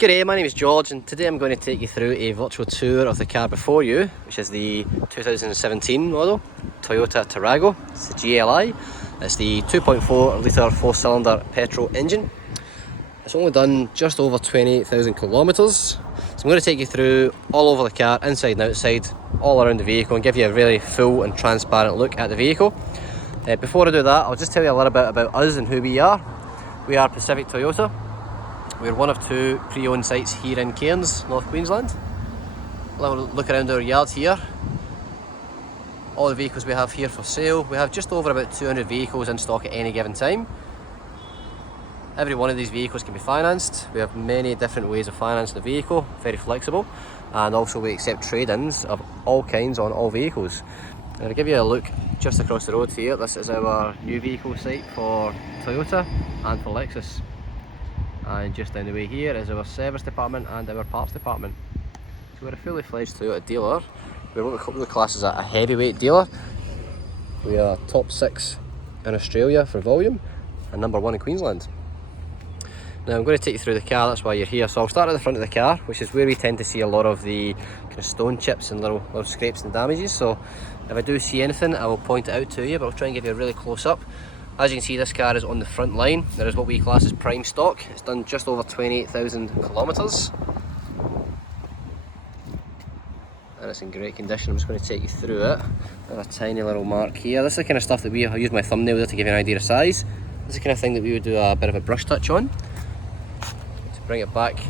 G'day, my name is George and today I'm going to take you through a virtual tour of the car before you, which is the 2017 model Toyota Tarago. It's the GLi. It's the 2.4 litre 4-cylinder petrol engine. It's only done just over 28,000 kilometres. So I'm going to take you through all over the car, inside and outside, all around the vehicle, and give you a really full and transparent look at the vehicle. Before I do that, I'll just tell you a little bit about us and who we are. We are Pacific Toyota. We're one of two pre-owned sites here in Cairns, North Queensland. We'll have a look around our yard here. All the vehicles we have here for sale. We have just over about 200 vehicles in stock at any given time. Every one of these vehicles can be financed. We have many different ways of financing the vehicle, very flexible, and also we accept trade-ins of all kinds on all vehicles. I'm going to give you a look just across the road here. This is our new vehicle site for Toyota and for Lexus. And just down the way here is our service department and our parts department. So we're a fully fledged Toyota dealer. We're what we class as a heavyweight dealer. We are top 6 in Australia for volume and number 1 in Queensland. Now I'm going to take you through the car, that's why you're here. So I'll start at the front of the car, which is where we tend to see a lot of the kind of stone chips and little scrapes and damages. So if I do see anything, I will point it out to you, but I'll try and give you a really close up. As you can see, this car is on the front line. There is what we class as prime stock. It's done just over 28,000 kilometres. And it's in great condition. I'm just going to take you through it. I have a tiny little mark here. This is the kind of stuff that I use my thumbnail there to give you an idea of size. This is the kind of thing that we would do a bit of a brush touch on. To bring it back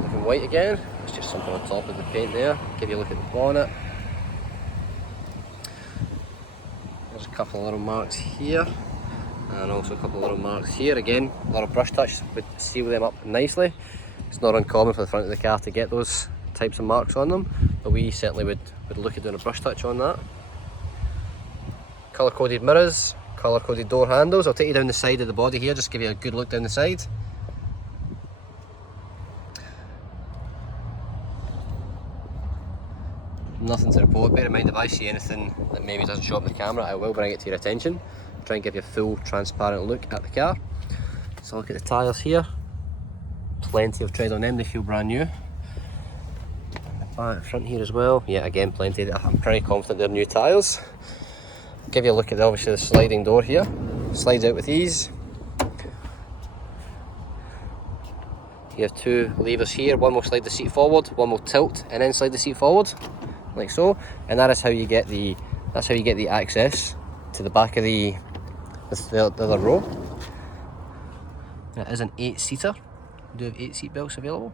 looking white again. It's just something on top of the paint there. Give you a look at the bonnet. There's a couple of little marks here, and also a couple of little marks here. Again, a lot of brush touch would seal them up nicely. It's not uncommon for the front of the car to get those types of marks on them, but we certainly would look at doing a brush touch on that. Colour coded mirrors, colour coded door handles. I'll take you down the side of the body here, just give you a good look down the side. Nothing to report. Bear in mind, if I see anything that maybe doesn't show up in the camera, I will bring it to your attention. Try and give you a full, transparent look at the car. So look at the tyres here. Plenty of tread on them, they feel brand new. And the back front here as well. Yeah, again, plenty. I'm pretty confident they're new tyres. Give you a look at obviously the sliding door here. Slides out with ease. You have 2 levers here. One will slide the seat forward, one will tilt and then slide the seat forward, like so. And that is how you get the access to the back of the other row. It is an 8-seater. We do have 8 seat belts available.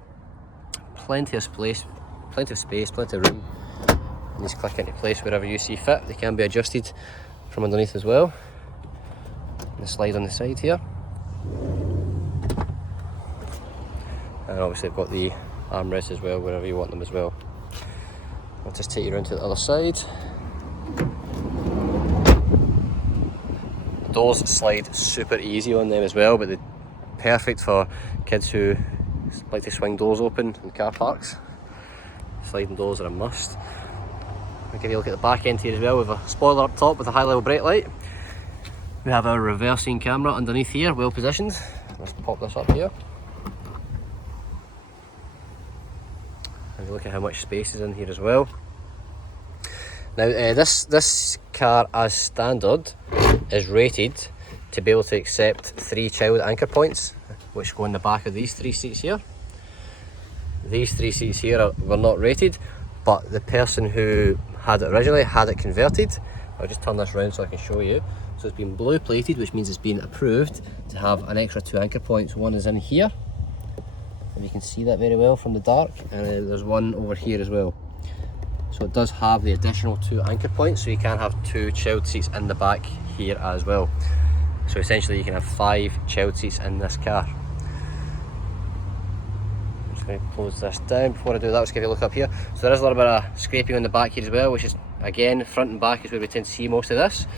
Plenty of space, plenty of room. And these click into place wherever you see fit. They can be adjusted from underneath as well. And the slide on the side here. And obviously I've got the armrests as well, wherever you want them as well. I'll just take you around to the other side. The doors slide super easy on them as well, but they're perfect for kids who like to swing doors open in car parks. Sliding doors are a must. I'll give you a look at the back end here as well. We have a spoiler up top with a high level brake light. We have our reversing camera underneath here, well positioned. Let's pop this up here. And look at how much space is in here as well. Now this car as standard is rated to be able to accept 3 child anchor points, which go in the back of these 3 seats here. These 3 seats here were not rated, but the person who had it originally had it converted. I'll just turn this around so I can show you. So it's been blue plated, which means it's been approved to have an extra 2 anchor points. One is in here, if you can see that very well from the dark, and there's one over here as well. So it does have the additional 2 anchor points, so you can have 2 child seats in the back here as well. So essentially you can have 5 child seats in this car. I'm just going to close this down. Before I do that, let's give you a look up here. So there is a little bit of scraping on the back here as well, which is, again, front and back is where we tend to see most of this.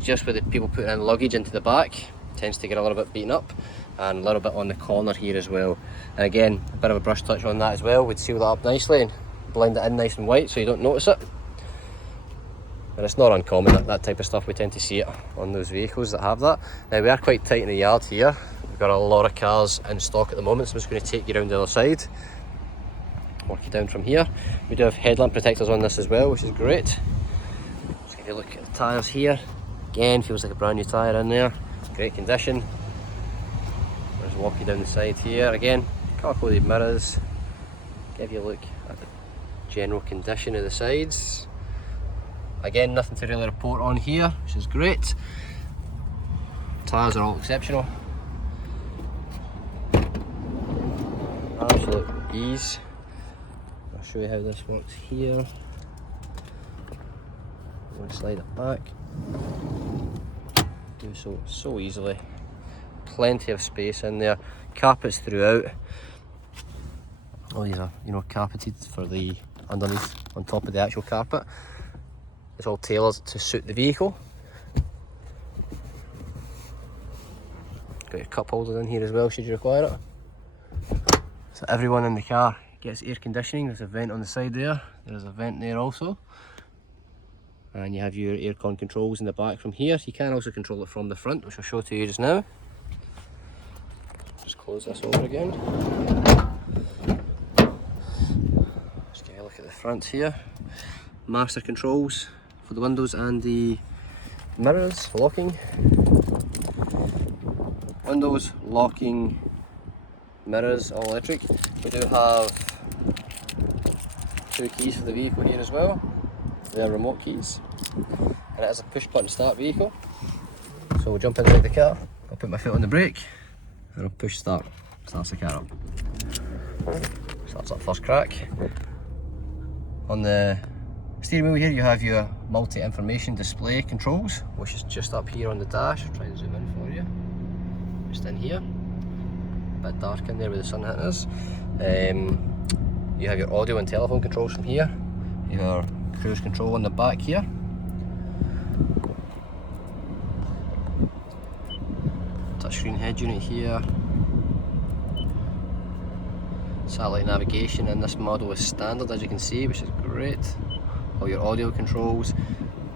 Just with the people putting in luggage into the back, tends to get a little bit beaten up, and a little bit on the corner here as well. And again, a bit of a brush touch on that as well. We'd seal that up nicely and blend it in nice and white so you don't notice it. And it's not uncommon, that type of stuff. We tend to see it on those vehicles that have that. Now we are quite tight in the yard here. We've got a lot of cars in stock at the moment, so I'm just going to take you around the other side, work you down from here. We do have headlamp protectors on this as well, which is great. Just give you a look at the tyres here. Again, feels like a brand new tyre in there, great condition. Just walk you down the side here again, colour-coded mirrors, give you a look at the general condition of the sides. Again, nothing to really report on here, which is great. Tyres are all exceptional. Absolute ease. I'll show you how this works here. I'm going to slide it back. Do so easily. Plenty of space in there. Carpets throughout. All these are, you know, carpeted for the underneath, on top of the actual carpet. It's all tailored to suit the vehicle. Got your cup holders in here as well, should you require it. So everyone in the car gets air conditioning. There's a vent on the side there. There's a vent there also. And you have your aircon controls in the back from here. You can also control it from the front, which I'll show to you just now. Just close this over again. Just get a look at the front here. Master controls for the windows and the mirrors, locking. Windows, locking, mirrors, all electric. We do have 2 keys for the vehicle here as well. They are remote keys. And it is a push button start vehicle. So we'll jump inside the car, I'll put my foot on the brake, and I'll push start. Starts the car up. Starts up first crack. On the steering wheel here you have your multi-information display controls, which is just up here on the dash. I'll try and zoom in for you. Just in here. A bit dark in there where the sun hitting us. You have your audio and telephone controls from here. Your cruise control on the back here. Touchscreen head unit here. Satellite navigation in this model is standard, as you can see, which is great. All your audio controls.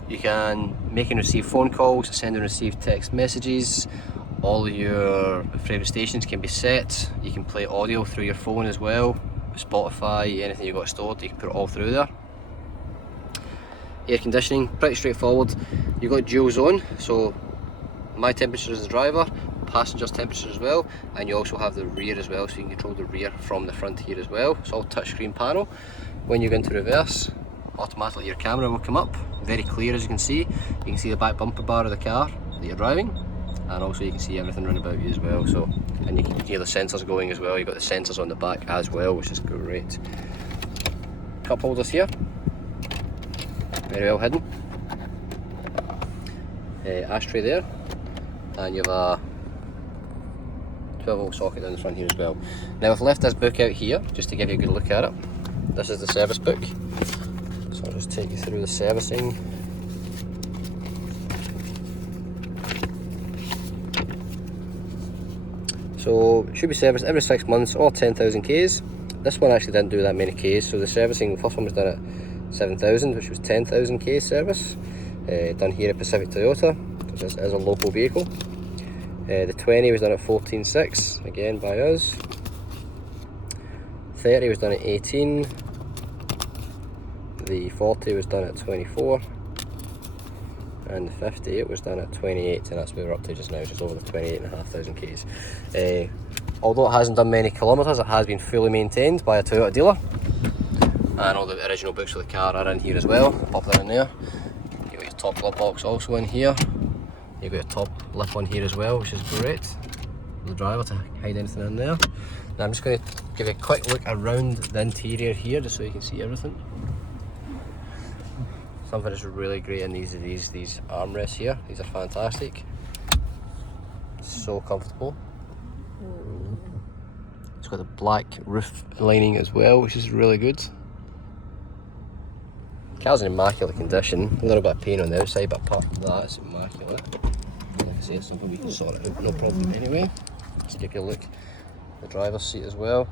You can make and receive phone calls, send and receive text messages. All of your favourite stations can be set. You can play audio through your phone as well. Spotify, anything you've got stored, you can put it all through there. Air conditioning, pretty straightforward. You've got dual zone, so my temperature as the driver, passenger's temperature as well, and you also have the rear as well, so you can control the rear from the front here as well. It's all touchscreen panel. When you go into reverse, automatically your camera will come up, very clear as you can see. You can see the back bumper bar of the car that you're driving, and also you can see everything running about you as well. So, and you can hear the sensors going as well. You've got the sensors on the back as well, which is great. Cup holders here, very well hidden. Ashtray there, and you have a 12-volt socket down the front here as well. Now I've left this book out here just to give you a good look at it. This is the service book, so I'll just take you through the servicing. So it should be serviced every 6 months or 10,000 Ks. This one actually didn't do that many Ks, so the servicing, the first one was done at 7,000, which was 10,000 K service. Done here at Pacific Toyota, because this is a local vehicle. The 20 was done at 14.6, again by us. 30 was done at 18. The 40 was done at 24. And the 50 it was done at 28, and that's where we're up to just now, just over the 28,500 Ks. Although it hasn't done many kilometres, it has been fully maintained by a Toyota dealer. And all the original books for the car are in here as well. Pop that in there. You've got your top glove box also in here. You've got your top lip on here as well, which is great for the driver to hide anything in there. Now I'm just going to give you a quick look around the interior here, just so you can see everything. Something that's really great in these armrests here. These are fantastic. So comfortable. It's got the black roof lining as well, which is really good. Car's in immaculate condition. A little bit of paint on the outside, but apart from that, it's immaculate. Like I say, it's something we can sort it out, no problem anyway. Let's give you a look at the driver's seat as well.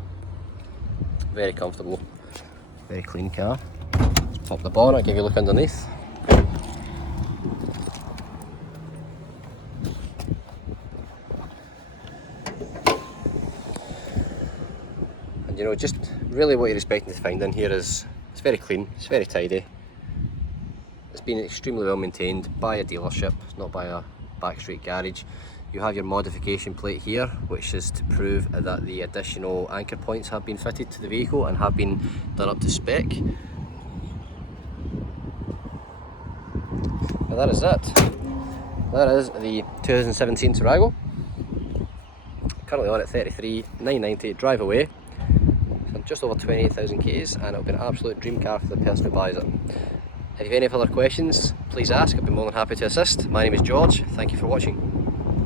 Very comfortable, very clean car. Let's pop the bonnet, give you a look underneath. And you know, just really what you're expecting to find in here is, it's very clean, it's very tidy. It's been extremely well maintained by a dealership, not by a backstreet garage. You have your modification plate here, which is to prove that the additional anchor points have been fitted to the vehicle and have been done up to spec. And that is it. That is the 2017 Tarago. Currently on at 33,990 drive away. So just over 28,000 Ks, and it'll be an absolute dream car for the person who buys it. If you have any further questions, please ask. I'd be more than happy to assist. My name is George. Thank you for watching.